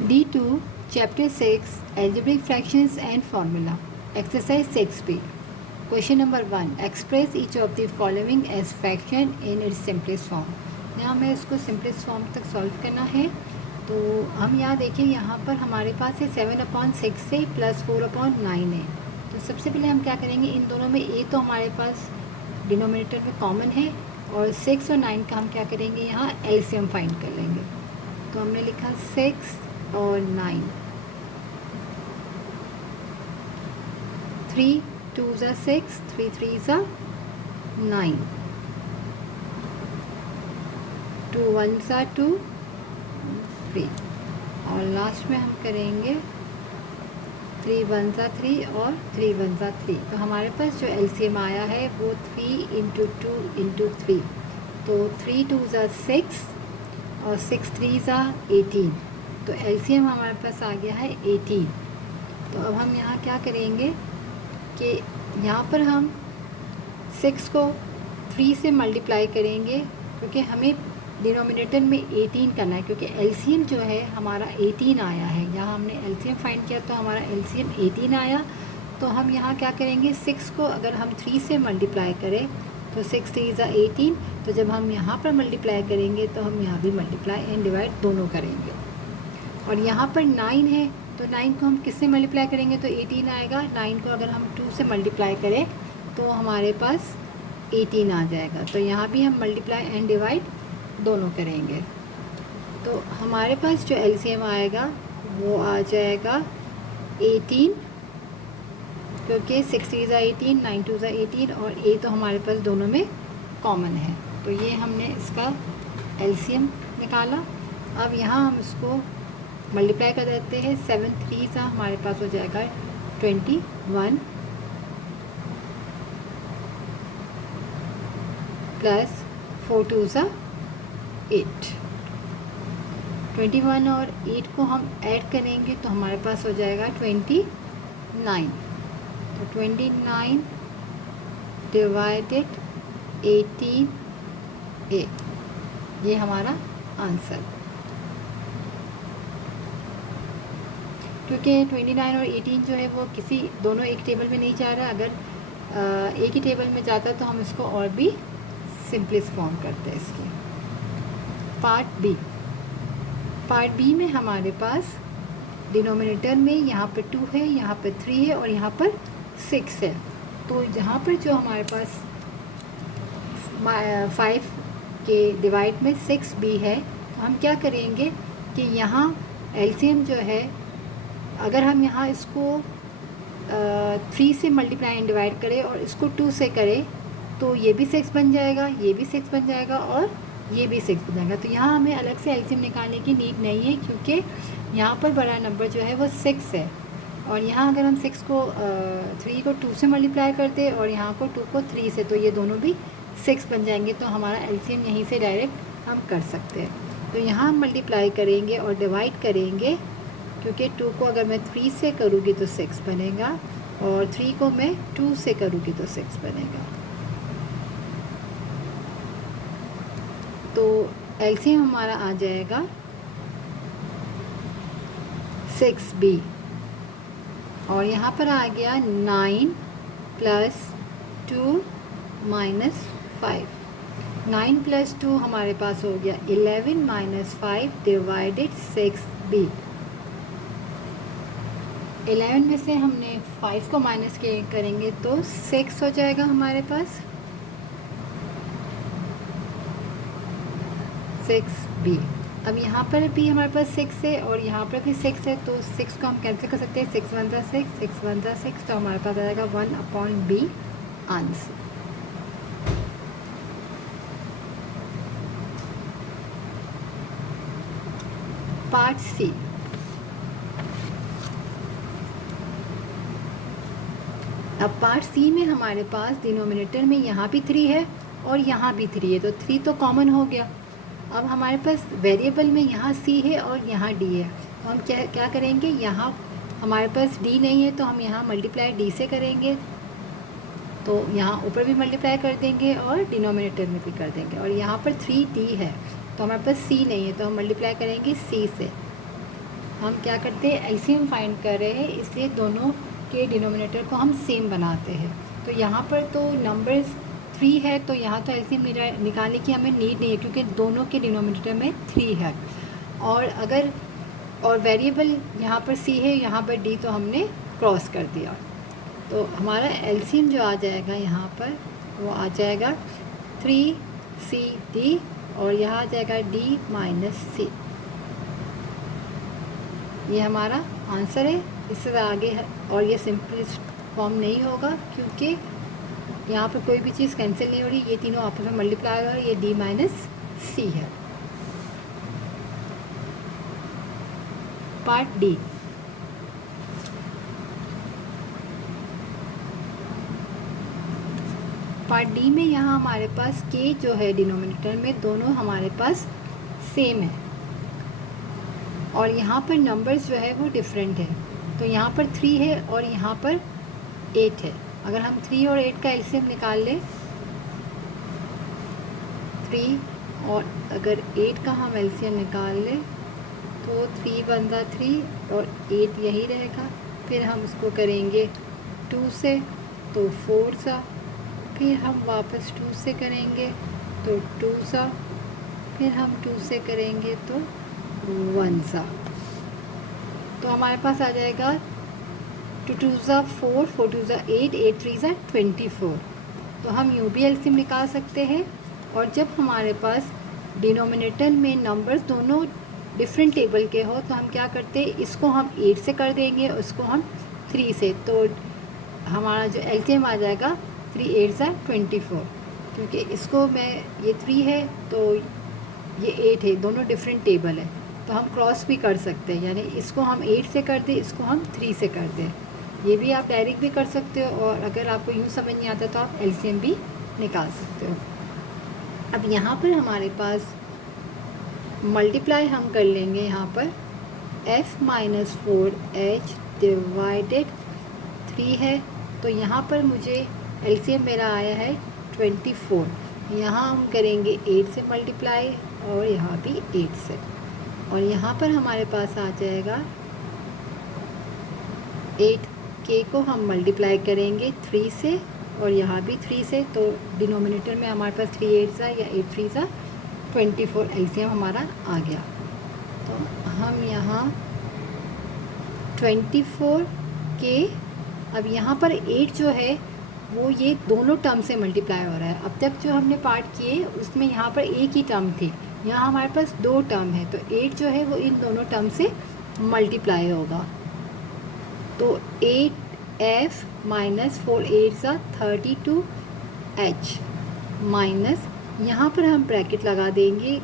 D2 Chapter 6 Algebraic Fractions and Formula Exercise 6b Question number 1 Express each of the following as fraction in its simplest form। यहाँ हमें इसको simplest form तक solve करना है। तो हम यहाँ देखिए, यहाँ पर हमारे पास है 7/6 से +4/9 है। तो सबसे पहले हम क्या करेंगे, इन दोनों में ए तो हमारे पास डिनोमिनेटर में कॉमन है और 6 और 9 का हम क्या करेंगे, यहाँ एलसीएम फाइंड कर लेंगे। तो हमने लिखा 6 और 9, 3 2s are 6, 3 3s are 9, 2 1s are 2, 3 और लास्ट में हम करेंगे 3 1s are 3 और 3 1s are 3। तो हमारे पास जो एलसीएम आया है वो 3 × 2 × 3, तो 3 2s are 6 और 6 3s are 18। तो एलसीएम हमारे पास आ गया है 18। तो अब हम यहाँ क्या करेंगे कि यहाँ पर हम 6 को 3 से मल्टीप्लाई करेंगे, क्योंकि हमें डिनोमिनेटर में 18 करना है, क्योंकि एलसीएम जो है हमारा 18 आया है। यहाँ हमने एलसीएम फाइंड किया तो हमारा एलसीएम 18 आया। तो हम यहाँ क्या करेंगे, 6 को अगर हम 3 से मल्टीप्लाई करें तो 6 3s are 18। तो जब हम यहाँ पर मल्टीप्लाई करेंगे तो हम यहाँ भी मल्टीप्लाई एंड डिवाइड दोनों करेंगे। और यहाँ पर 9 है तो 9 को हम किससे मल्टीप्लाई करेंगे तो 18 आएगा। 9 को अगर हम 2 से मल्टीप्लाई करें तो हमारे पास 18 आ जाएगा। तो यहाँ भी हम मल्टीप्लाई एंड डिवाइड दोनों करेंगे। तो हमारे पास जो एलसीएम आएगा वो आ जाएगा 18, क्योंकि 6 3s are 18, 9 2s are 18 और ए तो हमारे पास दोनों में कॉमन है। तो ये हमने इसका एलसीएम निकाला। अब यहाँ हम इसको मल्टीप्लाई कर देते हैं। 7 3s हमारे पास हो जाएगा 21 प्लस 4 2s are 8। 21 और 8 को हम ऐड करेंगे तो हमारे पास हो जाएगा 29। तो 29 डिवाइडेड 18a, ये हमारा आंसर। क्योंकि 29 और 18 जो है वो दोनों एक टेबल में नहीं जा रहा। अगर एक ही टेबल में जाता तो हम इसको और भी सिंपलेस्ट फॉर्म करते हैं इसकी। पार्ट बी में हमारे पास डिनोमिनेटर में यहाँ पर 2 है, यहाँ पर 3 है और यहाँ पर 6 है। तो यहाँ पर जो हमारे पास 5 के डिवाइड में 6b है, तो हम क्या करेंगे कि यहाँ एलसीएम जो है, अगर हम यहाँ इसको 3 से मल्टीप्लाई एंड डिवाइड करें और इसको 2 से करें तो ये भी 6 बन जाएगा, ये भी 6 बन जाएगा और ये भी 6 बन जाएगा। तो यहाँ हमें अलग से एलसीएम निकालने की नीड नहीं है, क्योंकि यहाँ पर बड़ा नंबर जो है वो 6 है। और यहाँ अगर हम 6 को 3 को 2 से मल्टीप्लाई करते और यहाँ को 2 को 3 से, तो ये दोनों भी 6 बन जाएंगे। तो हमारा एलसीएम यहीं से डायरेक्ट हम कर सकते हैं। तो यहाँ हम मल्टीप्लाई करेंगे और डिवाइड करेंगे, क्योंकि 2 को अगर मैं 3 से करूँगी तो 6 बनेगा और 3 को मैं 2 से करूँगी तो 6 बनेगा। तो एलसीएम हमारा आ जाएगा 6b और यहाँ पर आ गया 9 + 2 - 5। 9 + 2 हमारे पास हो गया 11 - 5 डिवाइडेड 6b। 11 में से हमने 5 को माइनस करेंगे तो 6 हो जाएगा हमारे पास 6b। अब यहाँ पर भी हमारे पास 6 है और यहाँ पर भी 6 है, तो 6 को हम कैंसिल कर सकते हैं। 6 1 6, 6 1 6, तो हमारे पास आ जाएगा 1/b आंसर। पार्ट सी। अब पार्ट सी में हमारे पास डिनोमिनेटर में यहाँ भी 3 है और यहाँ भी 3 है, तो 3 तो कॉमन हो गया। अब हमारे पास वेरिएबल में यहाँ c है और यहाँ d है, तो हम क्या करेंगे, यहाँ हमारे पास d नहीं है तो हम यहाँ मल्टीप्लाई d से करेंगे। तो यहाँ ऊपर भी मल्टीप्लाई कर देंगे और डिनोमिनेटर में भी कर देंगे। और यहाँ पर 3d है तो हमारे पास c नहीं है तो हम मल्टीप्लाई करेंगे c से। हम क्या करते हैं, एलसीएम फाइंड कर रहे हैं, इसलिए दोनों के डिनोमिनेटर को हम सेम बनाते हैं। तो यहाँ पर तो नंबर्स 3 है, तो यहाँ तो एलसीएम निकालने की हमें नीड नहीं है, क्योंकि दोनों के डिनोमिनेटर में 3 है। और वेरिएबल यहाँ पर सी है, यहाँ पर डी, तो हमने क्रॉस कर दिया। तो हमारा एलसीएम जो आ जाएगा यहाँ पर, वो आ जाएगा 3CD, और यहाँ आ जाएगा D माइनस C। ये हमारा आंसर है। इससे आगे है, और ये सिंपलेस्ट फॉर्म नहीं होगा, क्योंकि यहाँ पर कोई भी चीज़ कैंसिल नहीं हो रही, ये तीनों आपस में मल्टीप्लाई हो रहा है। ये D माइनस C है। पार्ट डी, पार्ट डी में यहाँ हमारे पास के जो है डिनोमिनेटर में, दोनों हमारे पास सेम है, और यहाँ पर नंबर्स जो है वो डिफरेंट है। तो यहाँ पर 3 है और यहाँ पर 8 है। अगर हम 3 और 8 का एलसीएम निकाल लें, 3 और अगर 8 का हम एलसीएम निकाल लें, तो 3 बनता 3 और 8 यही रहेगा। फिर हम उसको करेंगे 2 से, तो 4 सा, फिर हम वापस 2 से करेंगे तो 2 सा, फिर हम 2 से करेंगे तो 1 सा। तो हमारे पास आ जाएगा 2 2 ज़ा 4, 4 2 ज़ा 8, 8 3 ज़ा 24। तो हम यूँ भी एलसीएम निकाल सकते हैं। और जब हमारे पास डिनोमिनेटर में नंबर्स दोनों डिफरेंट टेबल के हो, तो हम क्या करते हैं, इसको हम 8 से कर देंगे और इसको हम 3 से। तो हमारा जो एलसीएम आ जाएगा 3 8 ज़ा 24, क्योंकि इसको मैं, ये 3 है तो ये 8 है, दोनों डिफरेंट टेबल है, तो हम क्रॉस भी कर सकते हैं, यानी इसको हम 8 से कर दें, इसको हम 3 से कर दें। ये भी आप डायरेक्ट भी कर सकते हो, और अगर आपको यूँ समझ नहीं आता तो आप एलसीएम भी निकाल सकते हो। अब यहाँ पर हमारे पास मल्टीप्लाई हम कर लेंगे, यहाँ पर f माइनस 4h डिवाइडेड 3 है, तो यहाँ पर मुझे एलसीएम मेरा आया है 24। यहाँ हम करेंगे 8 से मल्टीप्लाई, और यहाँ भी 8 से, और यहाँ पर हमारे पास आ जाएगा 8k को हम मल्टीप्लाई करेंगे 3 से, और यहाँ भी 3 से। तो डिनोमिनेटर में हमारे पास 3 8 सा या 8 3 सा 24 एलसीएम हमारा आ गया। तो हम यहाँ 24k, अब यहाँ पर 8 जो है वो ये दोनों टर्म से मल्टीप्लाई हो रहा है। अब तक जो हमने पार्ट किए उसमें यहाँ पर एक ही टर्म थी, यहाँ हमारे पास 2 टर्म है, तो 8 जो है वो इन दोनों टर्म से मल्टीप्लाई होगा। तो 8f माइनस 4 8 सा 32h माइनस, यहाँ पर हम ब्रैकेट लगा देंगे।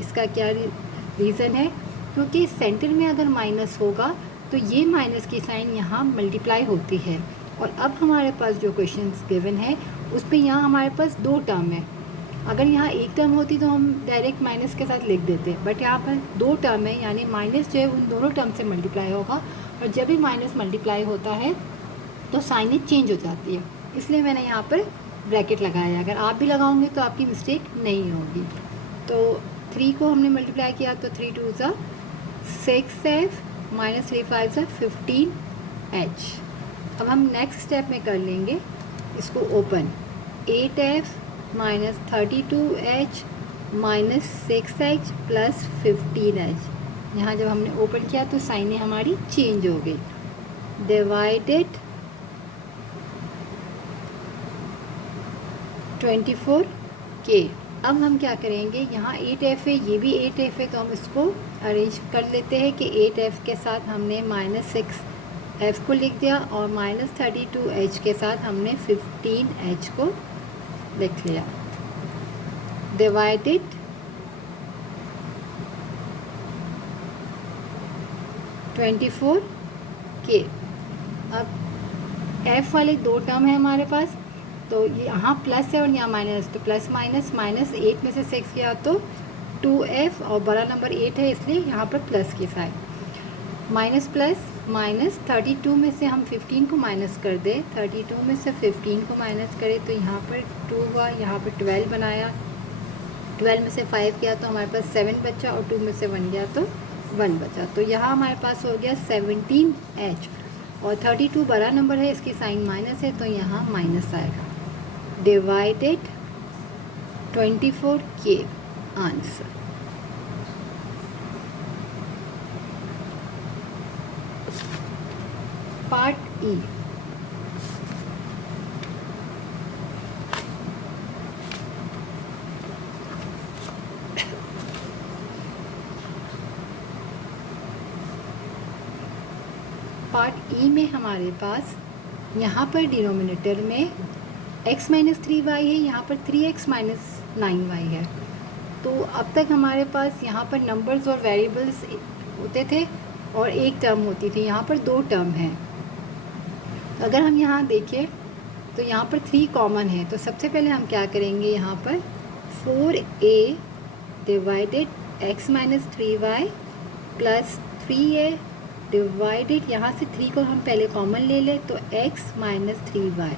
इसका क्या रीज़न है, क्योंकि सेंटर में अगर माइनस होगा तो ये माइनस की साइन यहाँ मल्टीप्लाई होती है। और अब हमारे पास जो क्वेश्चंस गिवन है उसमें यहाँ हमारे पास 2 टर्म है। अगर यहाँ एक टर्म होती तो हम डायरेक्ट माइनस के साथ लिख देते, बट यहाँ पर 2 टर्म है, यानी माइनस जो है उन दोनों टर्म से मल्टीप्लाई होगा, और जब भी माइनस मल्टीप्लाई होता है तो साइनेज चेंज हो जाती है, इसलिए मैंने यहाँ पर ब्रैकेट लगाया। अगर आप भी लगाओगे तो आपकी मिस्टेक नहीं होगी। तो 3 को हमने मल्टीप्लाई किया, तो 3 2 ज़ा 6f माइनस 3 5 ज़ा 15h। अब हम नेक्स्ट स्टेप में कर लेंगे इसको open, 8f minus 32h minus 6h plus 15h। यहाँ जब हमने ओपन किया तो साइनें हमारी चेंज हो गई, डिवाइडेड 24k। अब हम क्या करेंगे, यहाँ 8f है, ये भी 8f है, तो हम इसको अरेंज कर लेते हैं कि 8f के साथ हमने माइनस 6f को लिख दिया, और माइनस 32h के साथ हमने 15h को लिख लिया, डिवाइडेड 24k। अब f वाले 2 टर्म है हमारे पास, तो यहाँ प्लस है और यहाँ माइनस, तो प्लस माइनस, माइनस 8 में से 6 किया तो 2f, और बड़ा नंबर 8 है इसलिए यहाँ पर प्लस की साइन, माइनस प्लस माइनस 32 में से हम 15 को माइनस कर दें, 32 में से 15 को माइनस करें तो यहाँ पर 2 हुआ, यहाँ पर 12 बनाया, 12 में से 5 किया तो हमारे पास 7 बचा, और 2 में से 1 गया तो 1 बचा। तो यहाँ हमारे पास हो गया 17H, और 32 बड़ा नंबर है, इसकी साइन माइनस है तो यहाँ माइनस आएगा। Divided 24K answer. पार्ट ई। पार्ट ई में हमारे पास यहाँ पर डिनोमिनेटर में x माइनस 3y है, यहाँ पर 3x माइनस 9y है। तो अब तक हमारे पास यहाँ पर नंबर्स और वेरिएबल्स होते थे और एक टर्म होती थी, यहाँ पर 2 टर्म हैं। अगर हम यहाँ देखें तो यहाँ पर 3 कॉमन है, तो सबसे पहले हम क्या करेंगे, यहाँ पर 4a divided x minus 3y plus 3a divided, यहाँ से 3 को हम पहले कॉमन ले लें तो x माइनस 3y,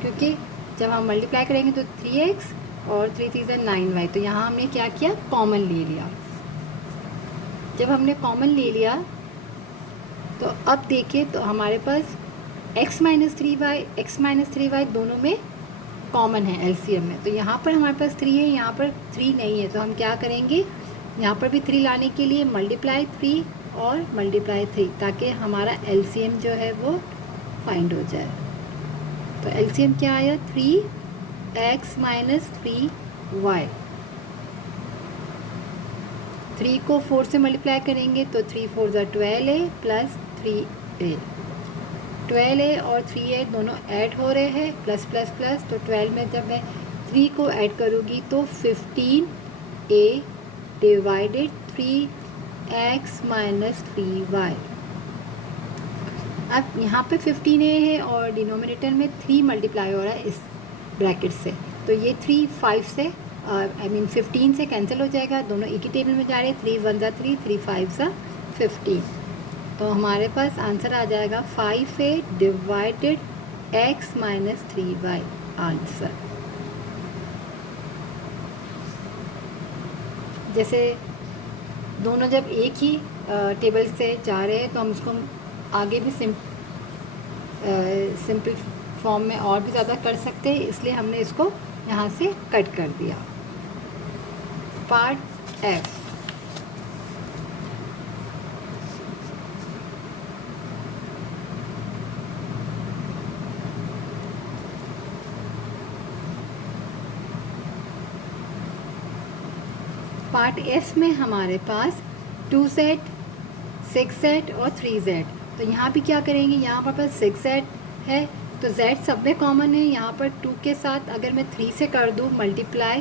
क्योंकि जब हम मल्टीप्लाई करेंगे तो 3x और 3 3 9y, तो यहाँ हमने क्या किया, कॉमन ले लिया। जब हमने कॉमन ले लिया तो अब देखिए तो हमारे पास x माइनस 3y दोनों में कॉमन है एलसीएम में। तो यहाँ पर हमारे पास 3 है, यहाँ पर 3 नहीं है, तो हम क्या करेंगे, यहाँ पर भी 3 लाने के लिए मल्टीप्लाई 3 और मल्टीप्लाई 3, ताकि हमारा एलसीएम जो है वो फाइंड हो जाए। तो एलसीएम क्या आया, 3x माइनस 3y। 3 को 4 से मल्टीप्लाई करेंगे तो 3 4 12a प्लस 3a। 12a और 3a दोनों ऐड हो रहे हैं, प्लस प्लस प्लस, तो 12 में जब मैं 3 को ऐड करूँगी तो 15a divided 3x minus 3y। अब यहाँ पे 15a है और डिनोमिनेटर में 3 मल्टीप्लाई हो रहा है इस ब्रैकेट से, तो ये 3 5 से 15 से कैंसिल हो जाएगा, दोनों एक ही टेबल में जा रहे हैं। 3 1 3, 3 5 15, तो हमारे पास आंसर आ जाएगा 5a divided x minus 3y answer. जैसे दोनों जब एक ही टेबल से जा रहे हैं तो हम उसको आगे भी सिंपल फॉर्म में और भी ज़्यादा कर सकते हैं, इसलिए हमने इसको यहाँ से कट कर दिया। Part F. पार्ट एफ में हमारे पास 2z, 6z और 3z। तो यहाँ भी क्या करेंगे, यहाँ पर 6z है तो z सब में कॉमन है, यहाँ पर 2 के साथ अगर मैं 3 से कर दूँ मल्टीप्लाई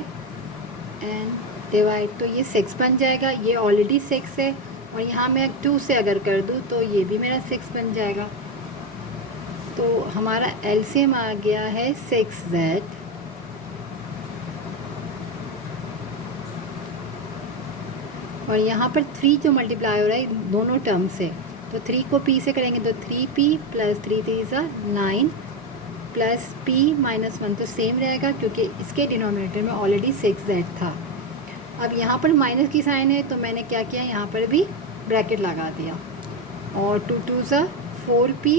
एंड डिवाइड तो ये 6 बन जाएगा, ये ऑलरेडी 6 है, और यहाँ मैं 2 से अगर कर दूँ तो ये भी मेरा 6 बन जाएगा। तो हमारा एलसीएम आ गया है 6z और यहाँ पर 3 जो मल्टीप्लाई हो रहा है दोनों टर्म से, तो 3 को p से करेंगे तो 3p plus 3 3 9 plus p minus 1, तो सेम रहेगा क्योंकि इसके डिनोमिनेटर में ऑलरेडी 6z था। अब यहाँ पर माइनस की साइन है तो मैंने क्या किया, यहाँ पर भी ब्रैकेट लगा दिया, और 2 2 4p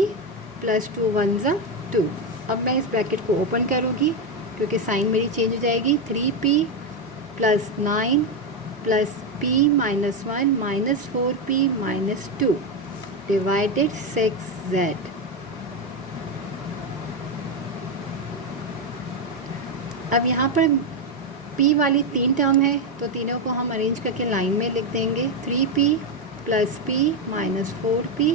प्लस 2 1 2। अब मैं इस ब्रैकेट को ओपन करूँगी क्योंकि साइन मेरी चेंज हो जाएगी। 3p plus 9 plus p minus 1 minus 4p minus 2 divided 6z। अब यहाँ पर p वाली 3 टर्म है तो तीनों को हम अरेंज करके लाइन में लिख देंगे। 3p plus p minus 4p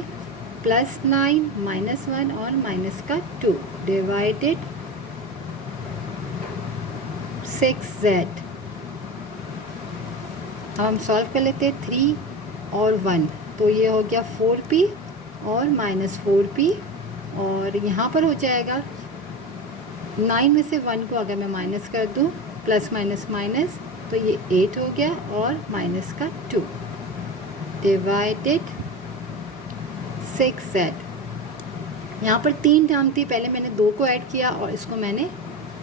plus 9 minus 1 और माइनस का 2 डिवाइडेड 6z। अब हम सॉल्व कर लेते हैं 3 और 1, तो ये हो गया 4p और माइनस 4p, और यहाँ पर हो जाएगा 9 में से 1 को अगर मैं माइनस कर दूँ प्लस माइनस माइनस तो ये 8 हो गया और माइनस का 2 डिवाइडेड 6z। यहाँ पर 3 टर्म थी, पहले मैंने 2 को ऐड किया और इसको मैंने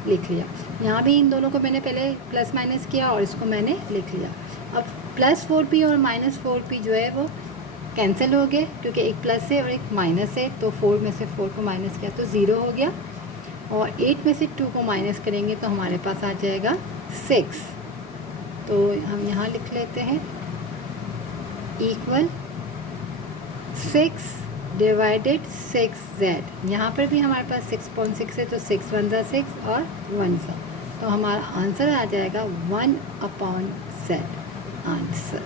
लिख लिया। यहाँ भी इन दोनों को मैंने पहले प्लस माइनस किया और इसको मैंने लिख लिया। अब प्लस 4p और माइनस 4p जो है वो कैंसिल हो गए, क्योंकि एक प्लस है और एक माइनस है, तो 4 में से 4 को माइनस किया तो 0 हो गया, और 8 में से 2 को माइनस करेंगे तो हमारे पास आ जाएगा 6। तो हम यहाँ लिख लेते हैं इक्वल 6 डिवाइडेड 6z। यहाँ पर भी हमारे पास 6.6 है, तो 6 1 ज़ा 6 और 1 ज़ा, तो हमारा आंसर आ जाएगा 1/z आंसर।